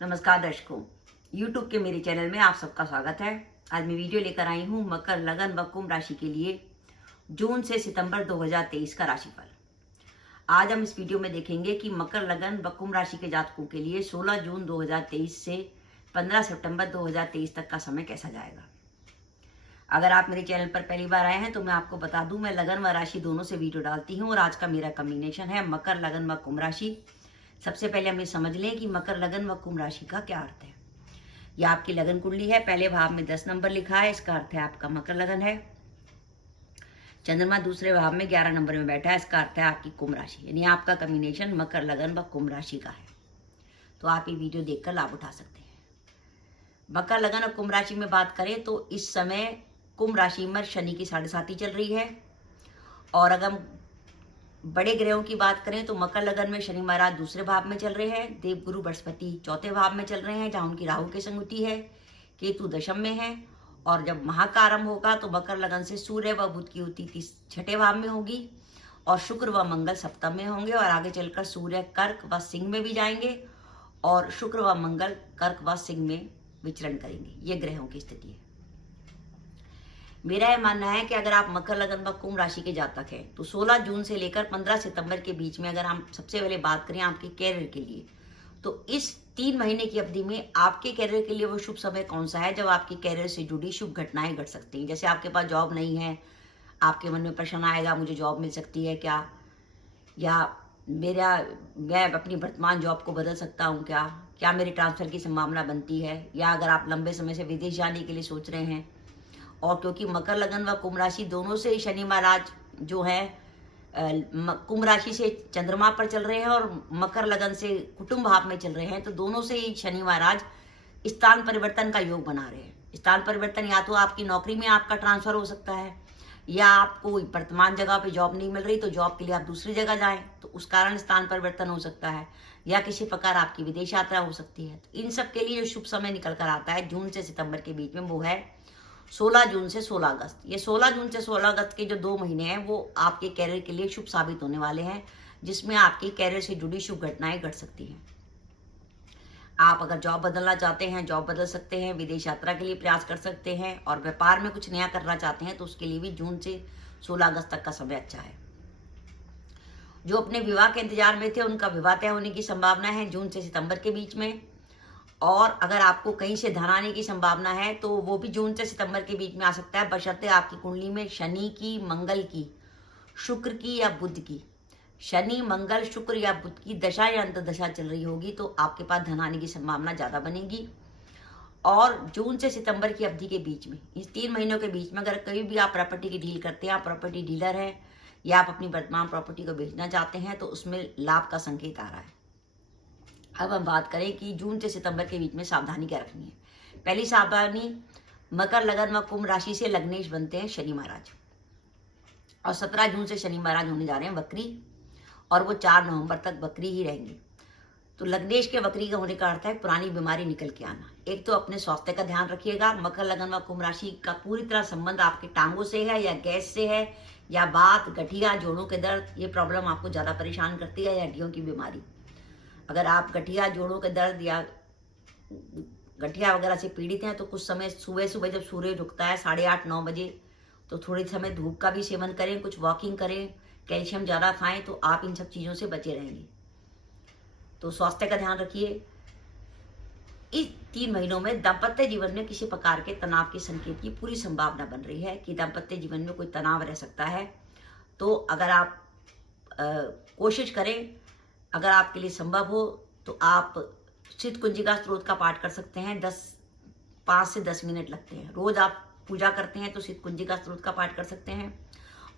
नमस्कार दर्शकों, YouTube के मेरे चैनल में आप सबका स्वागत है। आज मैं वीडियो लेकर आई हूँ मकर, लगन व कुंभ राशि के लिए जून से सितंबर 2023 का राशिफल। आज हम इस वीडियो में देखेंगे कि मकर, लगन व कुंभ राशि के जातकों के लिए 16 जून 2023 से 15 सितंबर 2023 तक का समय कैसा जाएगा। अगर आप मेरे चैनल पर पहली बार आए हैं तो मैं आपको बता दूं, मैं लगन व राशि दोनों से वीडियो डालती हूँ और आज का मेरा कॉम्बिनेशन है मकर, लगन व कुंभ राशि। सबसे पहले हम ये समझ लें कि मकर, लगन व कुंभ राशि का क्या अर्थ है। यह आपकी लगन कुंडली है, पहले भाव में 10 नंबर लिखा है, इसका अर्थ है आपका मकर लगन है। चंद्रमा दूसरे भाव में 11 नंबर में बैठा है, इसका अर्थ है आपकी कुंभ राशि, यानी आपका कॉम्बिनेशन मकर, लगन व कुंभ राशि का है। तो आप ये वीडियो देखकर लाभ उठा सकते हैं। मकर, लगन और कुंभ राशि में बात करें तो इस समय कुंभ राशि में शनि की 7.5 चल रही है। और अगर हम बड़े ग्रहों की बात करें तो मकर लगन में शनि महाराज दूसरे भाव में चल रहे हैं, देवगुरु बृहस्पति चौथे भाव में चल रहे हैं जहां उनकी राहु की संगति है, केतु दशम में है। और जब महा का आरंभ होगा तो मकर लगन से सूर्य व बुध की युति छठे भाव में होगी और शुक्र व मंगल सप्तम में होंगे और आगे चलकर सूर्य कर्क व सिंह में भी जाएंगे और शुक्र व मंगल कर्क व सिंह में विचरण करेंगे। ये ग्रहों की स्थिति है। मेरा यह मानना है कि अगर आप मकर, लगन व कुंभ राशि के जातक हैं तो 16 जून से लेकर 15 सितंबर के बीच में अगर हम सबसे पहले बात करें आपके कैरियर के लिए, तो इस 3 महीने की अवधि में आपके कैरियर के लिए वो शुभ समय कौन सा है जब आपके कैरियर से जुड़ी शुभ घटनाएं घट सकती हैं। जैसे आपके पास जॉब नहीं है, आपके मन में प्रश्न आएगा मुझे जॉब मिल सकती है क्या, या मैं अपनी वर्तमान जॉब को बदल सकता हूँ क्या मेरे ट्रांसफर की संभावना बनती है, या अगर आप लंबे समय से विदेश जाने के लिए सोच रहे हैं। और क्योंकि मकर, लगन व कुंभ राशि दोनों से ही शनि महाराज जो है कुंभ राशि से चंद्रमा पर चल रहे हैं और मकर लगन से कुटुंब भाव में चल रहे हैं, तो दोनों से ही शनि महाराज स्थान परिवर्तन का योग बना रहे हैं। स्थान परिवर्तन या तो आपकी नौकरी में आपका ट्रांसफर हो सकता है, या आपको वर्तमान जगह पे जॉब नहीं मिल रही तो जॉब के लिए आप दूसरी जगह जाएं तो उस कारण स्थान परिवर्तन हो सकता है, या किसी प्रकार आपकी विदेश यात्रा हो सकती है। तो इन सब के लिए जो शुभ समय निकल कर आता है जून से सितंबर के बीच में वो है 16 जून से 16 अगस्त। ये 16 जून से 16 अगस्त के जो 2 महीने हैं वो आपके कैरियर के लिए शुभ साबित होने वाले हैं, जिसमें आपके कैरियर से जुड़ी शुभ घटनाएं घट सकती हैं। आप अगर जॉब बदलना चाहते हैं जॉब बदल सकते हैं, विदेश यात्रा के लिए प्रयास कर सकते हैं, और व्यापार में कुछ नया करना चाहते हैं तो उसके लिए भी जून से 16 अगस्त तक का समय अच्छा है। जो अपने विवाह के इंतजार में थे उनका विवाह तय होने की संभावना है जून से सितंबर के बीच में। और अगर आपको कहीं से धन आने की संभावना है तो वो भी जून से सितंबर के बीच में आ सकता है, बशर्ते आपकी कुंडली में शनि की, मंगल की, शुक्र की या बुध की, शनि, मंगल, शुक्र या बुध की दशा या अंतर्दशा चल रही होगी तो आपके पास धन आने की संभावना ज्यादा बनेगी। और जून से सितंबर की अवधि के बीच में, इस 3 महीनों के बीच में अगर कभी भी आप प्रॉपर्टी की डील करते हैं, आप प्रॉपर्टी डीलर हैं या आप अपनी वर्तमान प्रॉपर्टी को बेचना चाहते हैं तो उसमें लाभ का संकेत आ रहा है। अब हम बात करें कि जून से सितंबर के बीच में सावधानी क्या रखनी है। पहली सावधानी, मकर, लगन व कुंभ राशि से लग्नेश बनते हैं शनि महाराज, और 17 जून से शनि महाराज होने जा रहे हैं वक्री, और वो 4 नवंबर तक वक्री ही रहेंगे। तो लग्नेश के वक्री का होने का अर्थ है पुरानी बीमारी निकल के आना। एक तो अपने स्वास्थ्य का ध्यान रखिएगा। मकर, लगन व कुंभ राशि का पूरी तरह संबंध आपके टांगों से है या गैस से है या बात, गठिया, जोड़ों के दर्द, ये प्रॉब्लम आपको ज्यादा परेशान करती है, या हड्डियों की बीमारी। अगर आप गठिया, जोड़ों के दर्द या गठिया वगैरह से पीड़ित हैं तो कुछ समय सुबह सुबह जब सूर्य झुकता है 8:30-9 बजे तो थोड़े समय धूप का भी सेवन करें, कुछ वॉकिंग करें, कैल्शियम ज़्यादा खाएं तो आप इन सब चीज़ों से बचे रहेंगे। तो स्वास्थ्य का ध्यान रखिए। इस 3 महीनों में दाम्पत्य जीवन में किसी प्रकार के तनाव के संकेत की पूरी संभावना बन रही है कि दाम्पत्य जीवन में कोई तनाव रह सकता है। तो अगर आप कोशिश करें, अगर आपके लिए संभव हो तो आप सिद्ध कुंजिका स्त्रोत का पाठ कर सकते हैं। 5 से 10 मिनट लगते हैं। रोज आप पूजा करते हैं तो सिद्ध कुंजिका स्त्रोत का पाठ कर सकते हैं।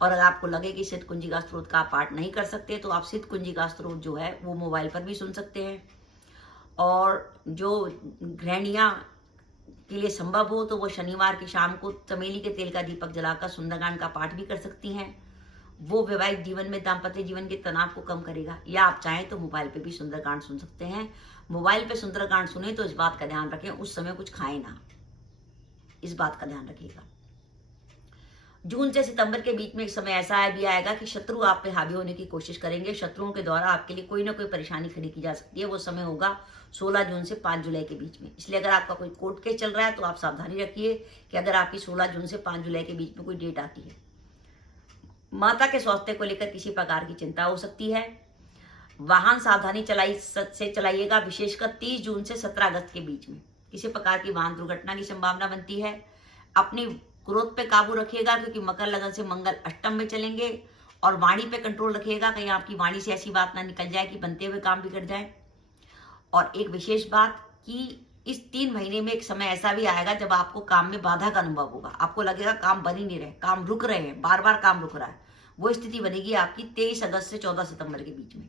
और अगर आपको लगे कि सिद्ध कुंजिका स्त्रोत का पाठ नहीं कर सकते तो आप सिद्ध कुंजिका स्त्रोत जो है वो मोबाइल पर भी सुन सकते हैं। और जो गृहिणियाँ के लिए संभव हो तो वो शनिवार की शाम को चमेली के तेल का दीपक जलाकर सुंदरकांड का पाठ भी कर सकती हैं। वो वैवाहिक जीवन में, दाम्पत्य जीवन के तनाव को कम करेगा। या आप चाहें तो मोबाइल पे भी सुंदरकांड सुन सकते हैं। मोबाइल पे सुंदरकांड सुने तो इस बात का ध्यान रखें उस समय कुछ खाएं ना, इस बात का ध्यान रखिएगा। जून से सितंबर के बीच में एक समय ऐसा भी आएगा कि शत्रु आप पे हावी होने की कोशिश करेंगे। शत्रुओं के द्वारा आपके लिए कोई ना कोई परेशानी खड़ी की जा सकती है। वो समय होगा 16 जून से 5 जुलाई के बीच में। इसलिए अगर आपका कोई कोर्ट केस चल रहा है तो आप सावधानी रखिए कि अगर आपकी 16 जून से 5 जुलाई के बीच में कोई डेट आती है। माता के स्वास्थ्य को लेकर किसी प्रकार की चिंता हो सकती है। वाहन सावधानी से चलाइएगा, विशेषकर 30 जून से 17 अगस्त के बीच में किसी प्रकार की वाहन दुर्घटना की संभावना बनती है। अपनी क्रोध पे काबू रखिएगा क्योंकि मकर लगन से मंगल अष्टम में चलेंगे। और वाणी पे कंट्रोल रखिएगा, कहीं आपकी वाणी से ऐसी बात ना निकल जाए कि बनते हुए काम बिगड़ जाए। और एक विशेष बात कि इस 3 महीने में एक समय ऐसा भी आएगा जब आपको काम में बाधा का अनुभव होगा। आपको लगेगा काम बन ही नहीं रहे, काम रुक रहे हैं, बार बार काम रुक रहा है। वो स्थिति बनेगी आपकी 23 अगस्त से 14 सितंबर के बीच में।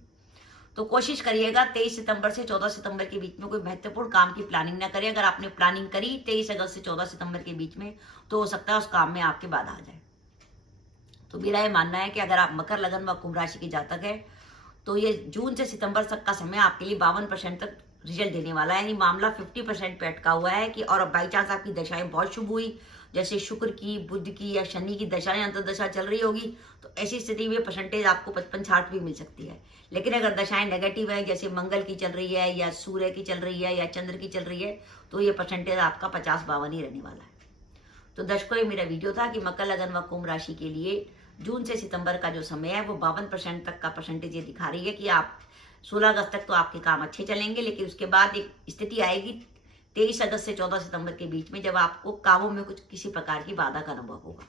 तो कोशिश करिएगा 23 सितंबर से 14 सितंबर के बीच में कोई महत्वपूर्ण काम की प्लानिंग ना करें। अगर आपने प्लानिंग करी 23 अगस्त से 14 सितंबर के बीच में तो हो सकता है उस काम में आपके बाधा आ जाए। तो मेरा ये मानना है कि अगर आप मकर लगन व कुंभ राशि के जातक है तो ये जून से सितंबर तक का समय आपके लिए 52% तक रिजल्ट देने वाला है। यानी मामला 50% पे अटका हुआ है कि और बाई चांस आपकी दशाएं बहुत शुभ हुई, जैसे शुक्र की, बुध की या शनि की दशाएं अंतर्दशा चल रही होगी, तो ऐसी स्थिति में परसेंटेज आपको 55-60 भी मिल सकती है। लेकिन अगर दशाएं नेगेटिव है, जैसे मंगल की चल रही है या सूर्य की चल रही है या चंद्र की चल रही है, तो ये परसेंटेज आपका 50-52 ही रहने वाला है। तो दर्शकों, ये मेरा वीडियो था कि मकर लगन व कुंभ राशि के लिए जून से सितंबर का जो समय है वो 52% तक का परसेंटेज ये दिखा रही है कि आप 16 अगस्त तक तो आपके काम अच्छे चलेंगे, लेकिन उसके बाद एक स्थिति आएगी 23 अगस्त से 14 सितंबर के बीच में जब आपको कामों में कुछ किसी प्रकार की बाधा का अनुभव होगा।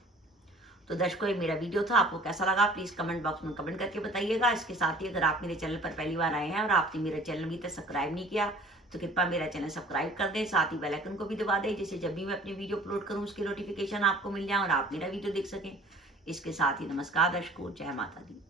तो दर्शकों, ये मेरा वीडियो था, आपको कैसा लगा प्लीज कमेंट बॉक्स में कमेंट करके बताइएगा। इसके साथ ही अगर आप मेरे चैनल पर पहली बार आए हैं और आपने मेरा चैनल अभी तक सब्सक्राइब नहीं किया तो कृपया मेरा चैनल सब्सक्राइब कर दें, साथ ही बेल आइकन को भी दबा दें, जिससे जब भी मैं अपनी वीडियो अपलोड करूं उसकी नोटिफिकेशन आपको मिल जाए और आप मेरा वीडियो देख सकें। इसके साथ ही नमस्कार दर्शकों, जय माता दी।